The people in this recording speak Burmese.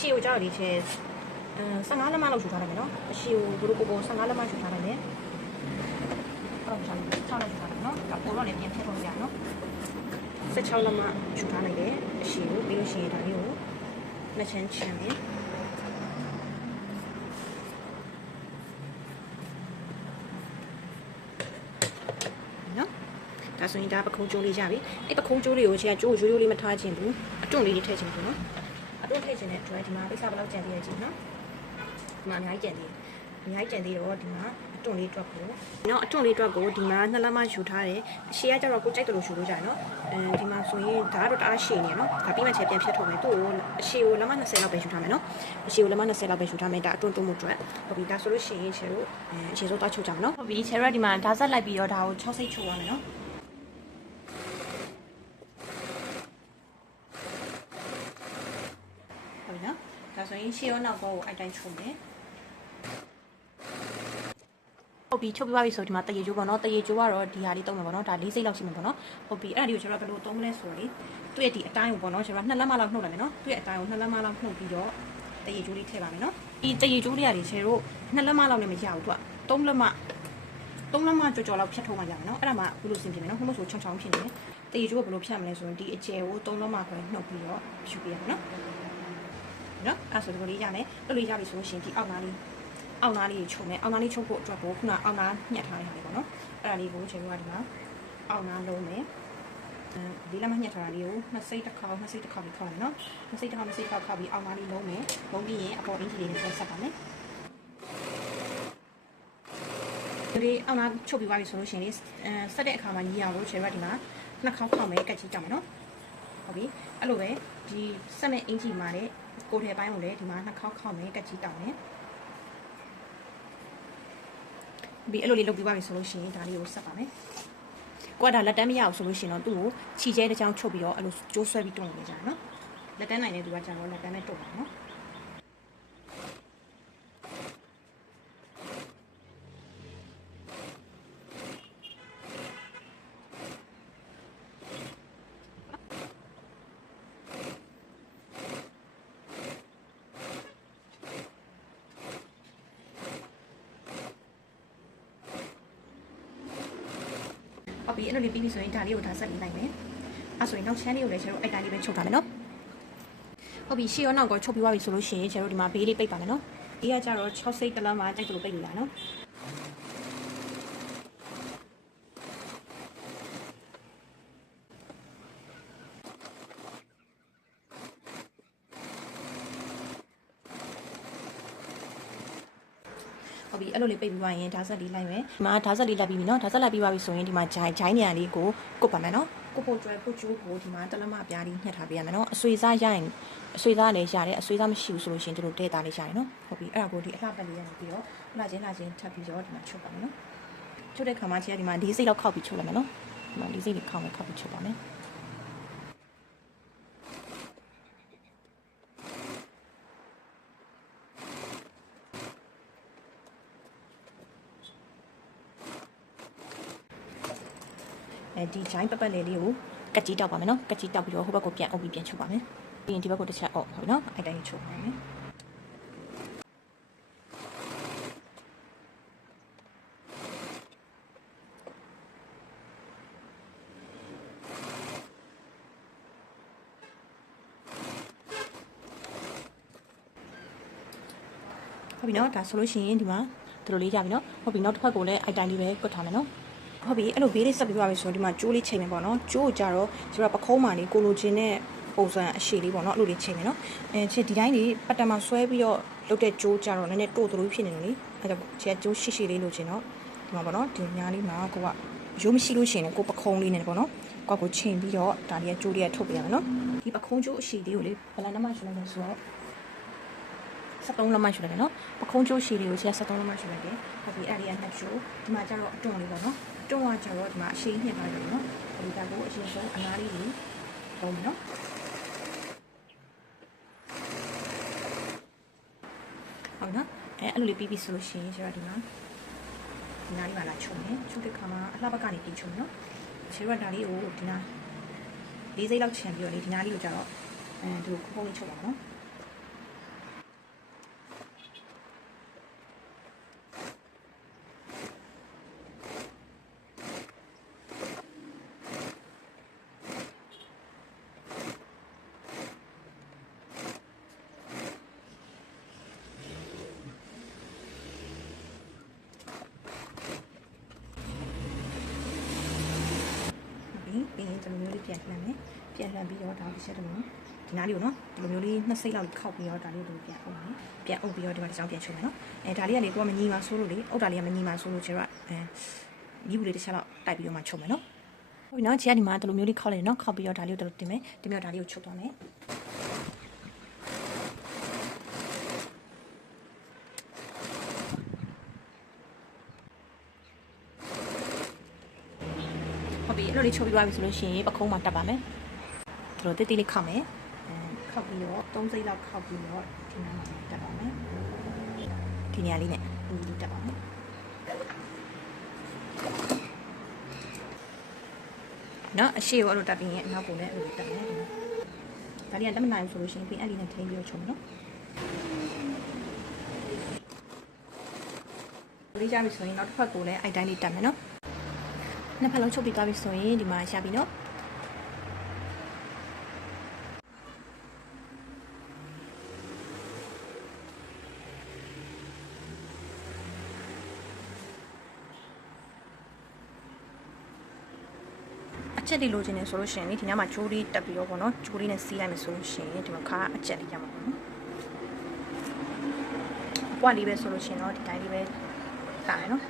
ရှည်ကိုကြောက်ဒီချက်15လက်မလောက်ယူထားတယ်နော်အရှည်ကိုဘိုးကို15လက်မယူထားတယ်လေဟုတ်ပါဘူး6လက်ယူထားတယ်နော်ဒါပိုတော့လည်းပြန်ထည့်ထုတ်လို့ရနော်16လက်မယူထားလိုက်တယ်အရှည်ကိုပြီးလို့ရှိရင်ဒါလေးကိုနှစ်ချမ်းချမ်းမယ်ဒါဆိုရင်ဒါပခုံးကျိုးလေးကြပြီအဲ့ပခုံးကျိုးလေးကိုချင်းကကျိုးရိုးရိုးလေးမထားခြင်းဘူးအတွန့်လေးတွေထည့်ခြင်းဘူးနော်အတွန့်ထည့်ခြင်းတဲ့အတွက်ဒီမှာပိတ်စာဘယ်လောက်ကြံသေးရကြည့်နော်ဒီမှာအများကြီးကြံသေးတော့ဒီမှာအတွန့်လေးတွက်ကိုနော်အတွန့်လေးတွက်ကိုဒီမှာ2လက်မယူထားတယ်အရှည်ကကြတော့ကိုကြိုက်တယ်လို့ယူလို့ရတယ်နော်ဒီမှာဆိုရင်ဒါတော့တအားရှည်နေနော်ဒါပြီးမှချက်ပြန်ဖြတ်ထုတ်မယ်သူ့ကိုအရှည်ကိုလက်မ20လောက်ပဲယူထားမယ်နော်အရှည်ကိုလက်မ20လောက်ပဲယူထားမယ်ဒါအတွန့်တွန့်မှုအတွက်ဟုတ်ပြီဒါဆိုလို့ရှိရင်ချေတို့အရှည်ဆုံးတောက်ချုပ်ကြမယ်နော်ဟုတ်ပြီချေတို့ကဒီမှာဒါဆက်လိုက်ပြီးတော့ဒါကို6စိတ်ချုပ်ရမယ်နော်ဒါဆိုရင်ရှေ့ရောနောက်ဘောကိုအိုက်တိုင်းချုံမယ်ဟုတ်ပြီချုပ်ပြပါပြီဆိုဒီမှာတရေကျိုးပေါ့နော်တရေကျိုးကတော့ဒီဟာလေးတုံးမယ်ပေါ့နော်ဒါ4စိတ်လောက်ရှိမှာပေါ့နော်ဟုတ်ပြီအဲ့ဒါလေးကိုကျွန်တော်ဘယ်လိုတုံးမလဲဆိုတော့လေသူ့ရဲ့ဒီအတိုင်းကိုပေါ့နော်ကျွန်တော်2လက်မလောက်နှုတ်လိုက်မယ်နော်သူ့ရဲ့အတိုင်းကို2လက်မလောက်နှုတ်ပြီးတော့တရေကျိုးလေးထည့်ပါမယ်နော်ဒီတရေကျိုးလေးကနေချေတို့2လက်မလောက်နဲ့မရဘူးသူက3လက်မကြော်လောက်ဖြတ်ထုတ်မှရမယ်နော်အဲ့ဒါမှဘယ်လိုစင်ပြင်မယ်နော်နှုတ်ဆိုချောင်းချောင်းဖြစ်နေတယ်တရေကျိုးကဘယ်လိုဖြတ်မလဲဆိုရင်ဒီအကျယ်ကို3လက်မခွဲနှုတ်ပြီးတော့ဖြူပြရမယ်နော်နော်အဲ့ဆိုဒီလိုလေးရမယ်အဲ့လိုရပြီဆိုလို့ရှိရင်ဒီအောက်နားလေးချုပ်မယ်အောက်နားလေးချုပ်ဖို့အတွက်ကိုခုနအောက်နားညှက်ထားတဲ့ဟာလေးပေါ့နော်အဲ့ဒါလေးကိုချိန်လို့ဒီမှာအောက်နားလုံးမယ်ဒီလက်မညှက်ထားတာလေးကိုနှစ်စိတ်တစ်ခေါက်ပြီးခေါက်မယ်နော်နှစ်စိတ်တစ်ခေါက်ခေါက်ပြီးအောက်နားလေးလုံးမယ်လုံးပြီးရင်အပေါ်အင်ဂျီလေးနဲ့ဆက်ပါမယ်ဒီအောက်နားချုပ်ပြီးသွားပြီဆိုလို့ရှိရင်ဆက်တဲ့အခါမှာညီရလို့ချိန်ရဒီမှာနှစ်ခေါက်ခေါက်မယ်ကတ်ချီကြမယ်နော်ဟုတ်ပြီအဲ့လိုပဲဒီဆက်မဲ့အင်ဂျီမှာလည်းကိုယ်ထဲပိုင်းကိုလည်းဒီမှာနှစ်ခေါက်ခေါက်မယ်ကတ်ကြီးတောင်းမယ်ပြီးအဲ့လိုလေးလုပ်ပြီးပါပြီဆိုလို့ရှိရင်ဒါလေးကိုဆက်ပါမယ်ကိုကဒါလက်တန်းမရအောင်ဆိုလို့ရှိရင်တော့သူ့ကိုခြိကျဲတစ်ချောင်းချုပ်ပြီးတော့အဲ့လိုကျိုးဆွဲပြီးတွန်းနေကြတယ်နော်လက်တန်းနိုင်တဲ့သူကကျတော့လက်တန်းနဲ့တွန်းပါနော်ဟုတ်ပြီအဲ့လိုလေးပြီးပြီဆိုရင်ဒါလေးကိုဒါဆက်လေးလိုက်မယ်အဲ့ဆိုရင်နောက်ချမ်းလေးကိုလည်းကျတော့အဲ့တိုင်းလေးပဲချုပ်ထားမယ်နော်ဟုတ်ပြီရှေ့ရောနောက်ကောချုပ်ပြီးသွားပြီဆိုလို့ရှိရင်ကျတော့ဒီမှာဘေးလေးပိတ်ပါမယ်နော်ဒီကကျတော့6စိတ်တလမ်းမှာတိုက်တူပိတ်နေတာနော်ဟုတ်ပြီအဲ့လိုလေးပိတ်ပြီးသွားရင်ဓာတ်ဆက်လေးလိုက်မယ်ဒီမှာဓာတ်ဆက်လေးလိုက်ပြီးပြီနော်ဓာတ်ဆက်လိုက်ပြီးသွားပြီဆိုရင်ဒီမှာဂျိုင်းနေရာလေးကိုကုတ်ပါမယ်နော်ကုတ်ဖို့ကျွဲဖို့ကျိုးကိုဒီမှာတလက်မပြားလေးညှက်ထားပေးရမယ်နော်အဆွေစားရရင်အဆွေစားလည်းရတယ်အဆွေစားမရှိဘူးဆိုလို့ရှိရင်တို့တဲ့သားလေးရတယ်နော်ဟုတ်ပြီအဲ့ဒါကိုဒီအလှပတ်လေးရနေပြီးတော့လှချင်းထပ်ပြီးတော့ဒီမှာချုပ်ပါမယ်နော်ချုပ်တဲ့ခါမှာချင်းဒီမှာ4စိတ်လောက်ခောက်ပြီးချုပ်လိုက်မယ်နော်ဒီမှာ4စိတ်လေးခောက်ပြီးချုပ်ပါမယ်ဒီဂျိုင်းပပတ်လေးကိုကတ်ကြီးတောက်ပါမယ်နော်ကတ်ကြီးတောက်ပြီးတော့ဟိုဘက်ကိုပြန်အုပ်ပြီးပြန်ချုပ်ပါမယ်ပြီးရင်ဒီဘက်ကိုတစ်ချက်အော့ဟုတ်ပြီနော်အဲ့တိုင်းချုပ်ပါမယ်ဟုတ်ပြီနော်ဒါဆိုလို့ရှိရင်ဒီမှာတို့လိုလေးကြပြီနော်ဟုတ်ပြီနောက်တစ်ဖက်ကိုလည်းအဲ့တိုင်းလေးပဲကွတ်ထားမယ်နော်ဟုတ်ပြီအဲ့လိုဘေးလေးဆက်ပြီးသွားပြီဆိုတော့ဒီမှာကျိုးလေးချိန်မယ်ပေါ့နော်ကျိုးကိုကြတော့ကျွန်တော်ပခုံးမာလေးကိုလိုချင်တဲ့ပုံစံအရှည်လေးပေါ့နော်အဲ့လိုလေးချိန်မယ်နော်ချစ်ဒီတိုင်းလေးပတ်တံမှာဆွဲပြီးတော့လုပ်တဲ့ကျိုးကြတော့နည်းနည်းတိုးသလိုဖြစ်နေလို့လေအဲ့ဒါချစ်ကျိုးရှိလေးလိုချင်တော့ဒီမှာပေါ့နော်ဒီညာလေးမှာကိုကရိုးမရှိလို့ရှိရင်ကိုပခုံးလေးနဲ့ပေါ့နော်ကိုချိန်ပြီးတော့ဒါလေးကျိုးလေးထုတ်ပြရမယ်နော်ဒီပခုံးကျိုးအရှည်လေးကိုလေဘယ်လောက်မှရှင်းလိုက်လဲဆိုတော့73လက်မှရှူလိုက်တယ်နော်ပခုံးကျိုးရှည်လေးကို73လက်မှရှူလိုက်တယ်ဟုတ်ပြီအဲ့ဒီကနှစ်ချိုးဒီမှာကျတော့အတွန့်လေးပေါ့နော်အတွန့်ကကျတော့ဒီမှာအရှည်ညှစ်ထားတယ်နော်ဒီကကိုအရှည်ဆုံးအနားလေးကြီးလုံးပြီနော်ဟုတ်နော်အဲ့လိုလေးပြီးပြီဆိုလို့ရှိရင်ကျတော့ဒီမှာဒီနားလေးပါလာချုံတယ်ချုံတဲ့ခါမှာအလှဘက်ကနေပြီးချုံနော်ခြေရဒါလေးကိုဒီနား4စိတ်လောက်ချန်ပြီးတော့လေဒီနားလေးကိုကျတော့ဒီခုံးလေးချုပ်ပါနော် ဒီလိုမျိုးလေးပြန်လှန်မယ်ပြန်လှန်ပြီးတော့ဒါတစ်ချက်တည်းနော်ဒီနားလေးကိုနော်ဒီလိုမျိုးလေးနှစ်စိတ်လောက်ခောက်ပြီးတော့ဒါလေးကိုပြန်အုပ်မယ်ပြန်အုပ်ပြီးတော့ဒီမှာတစ်ချောင်းပြန်ချုပ်မယ်နော်ဒါလေးကလေကိုကမညီမှာဆိုလို့လေအုပ်တာလေးကမညီမှာဆိုလို့ကျတော့ညီဘူးလေးတစ်ချက်လောက်တိုက်ပြီးတော့မှချုပ်မယ်နော်ဟုတ်ပြီနော်ခြေကဒီမှာဒီလိုမျိုးလေးခောက်လိုက်နော်ခောက်ပြီးတော့ဒါလေးကိုတင်မယ်တင်ပြီးတော့ဒါလေးကိုချုပ်သွားမယ်ဟုတ်ပြီအဲ့လိုလေးချုပ်ပြီးသွားပြီဆိုလို့ရှိရင်ပခုံးမှာတက်ပါမယ်ဒီလိုတိတိလေးခောက်မယ်ခောက်ပြီးတော့3စိတ်လောက်ခောက်ပြီးတော့ဒီနားမှာတက်ပါမယ်ဒီနေရာလေးနဲ့ဒီတက်ပါမယ်နော်အရှိကိုအဲ့လိုတက်ပြီးရင်အနောက်ကိုလည်းအဲ့လိုတက်မယ်ဒါလေးကလက်မနိုင်ဘူးဆိုလို့ရှိရင်ပြင်အဲ့လေးနဲ့ထိန်းပြီးတော့ချုပ်မယ်နော်လေးကြပြီဆိုရင်နောက်တစ်ဖက်ကိုလည်းအဲ့တိုင်းလေးတက်မယ်နော်နှစ်ဖက်လုံးချုပ်ပြီးသွားပြီဆိုရင်ဒီမှာရပြီနော်အချက်တွေလိုချင်နေဆိုလို့ရှိရင်ဒီညမှာဂျိုးလေးတက်ပြီးတော့ပေါ့နော်ဂျိုးလေးနဲ့စီးလိုက်မယ်ဆိုလို့ရှိရင်ဒီမှာခါအချက်လေးရမှာပေါ့နော်ပွားလေးပဲဆိုလို့ရှိရင်တော့ဒီတိုင်းလေးပဲတာရယ်နော်